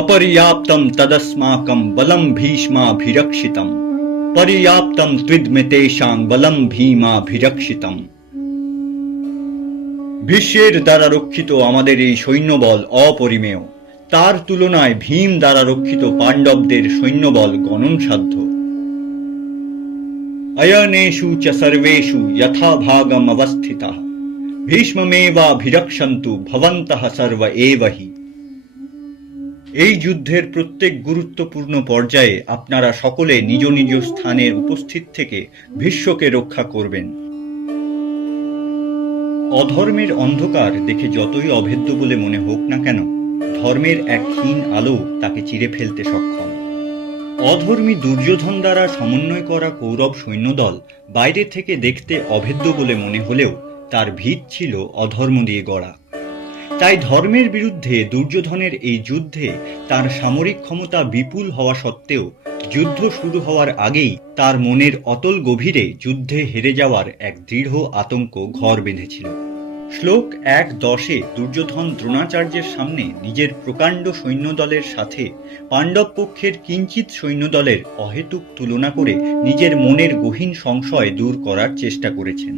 অপর্যাপ্তম তদস্মাকম বলম ভীষ্মাভিরক্ষিতম পর্যাপ্তম ত্বিদমে তেষাং বলম ভীমাভিরক্ষিতম। ভীষ্মের দ্বারা রক্ষিত আমাদের এই সৈন্যবল অপরিমেয়, তার তুলনায় ভীম দ্বারা রক্ষিত পাণ্ডবদের সৈন্যবল গণনসাধ্য। অয়নেষু চ সর্বেষু যথাভাগম অবস্থিতাঃ ভীষ্মমেবাভিরক্ষন্তু ভবন্তঃ সর্ব এব হি। এই যুদ্ধের প্রত্যেক গুরুত্বপূর্ণ পর্যায়ে আপনারা সকলে নিজ নিজ স্থানের উপস্থিত থেকে ভীষ্মকে রক্ষা করবেন। অধর্মের অন্ধকার দেখে যতই অভেদ্য বলে মনে হোক না কেন, ধর্মের এক ক্ষীণ আলো তাকে চিরে ফেলতে সক্ষম। অধর্মী দুর্যোধন দ্বারা সমন্বয় করা কৌরব সৈন্যদল বাইরে থেকে দেখতে অভেদ্য বলে মনে হলেও তার ভিত ছিল অধর্ম দিয়ে গড়া। তাই ধর্মের বিরুদ্ধে দুর্যোধনের এই যুদ্ধে তার সামরিক ক্ষমতা বিপুল হওয়া সত্ত্বেও যুদ্ধ শুরু হওয়ার আগেই তার মনের অতল গভীরে যুদ্ধে হেরে যাওয়ার এক দৃঢ় আতঙ্ক ঘর বেঁধেছিল। শ্লোক ১:১০ দুর্যোধন দ্রোণাচার্যের সামনে নিজের প্রকাণ্ড সৈন্যদলের সাথে পাণ্ডব পক্ষের কিঞ্চিত সৈন্যদলের অহেতুক তুলনা করে নিজের মনের গহীন সংশয় দূর করার চেষ্টা করেছেন।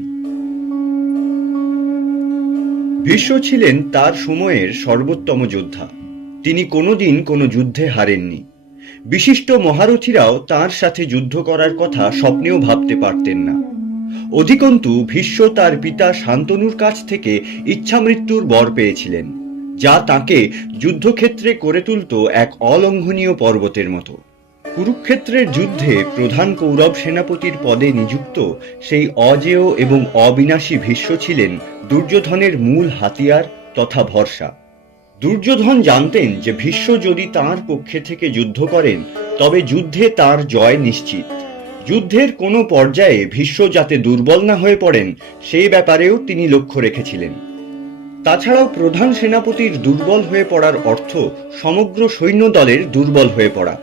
ভীষ্ম ছিলেন তার সময়ের সর্বোত্তম যোদ্ধা। তিনি কোনোদিন কোনো যুদ্ধে হারেননি। বিশিষ্ট মহারথীরাও তার সাথে যুদ্ধ করার কথা স্বপ্নেও ভাবতে পারতেন না। অধিকন্তু ভীষ্ম তার পিতা শান্তনুর কাছ থেকে ইচ্ছামৃত্যুর বর পেয়েছিলেন, যা তাকে যুদ্ধক্ষেত্রে করে তুলত এক অলঙ্ঘনীয় পর্বতের মতো। কুরুক্ষেত্রের যুদ্ধে প্রধান কৌরব সেনাপতির পদে নিযুক্ত সেই অজেয় এবং অবিনাশী ভীষ্ম ছিলেন দুর্যোধনের মূল হাতিয়ার তথা ভরসা। দুর্যোধন জানতেন যে ভীষ্ম যদি তাঁর পক্ষে থেকে যুদ্ধ করেন তবে যুদ্ধে তার জয় নিশ্চিত। যুদ্ধের কোনো পর্যায়ে ভীষ্ম যাতে দুর্বল না হয়ে পড়েন সেই ব্যাপারেও তিনি লক্ষ্য রেখেছিলেন। তাছাড়াও প্রধান সেনাপতির দুর্বল হয়ে পড়ার অর্থ সমগ্র সৈন্যদলের দুর্বল হয়ে পড়া।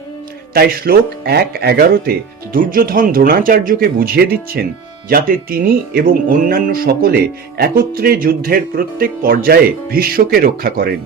তাই শ্লোক ১:১১ দুর্যোধন দ্রোণাচার্যকে বুঝিয়ে দিচ্ছেন যাতে তিনি এবং অন্যান্য সকলে একত্রে যুদ্ধের প্রত্যেক পর্যায়ে ভীষ্মকে রক্ষা করেন।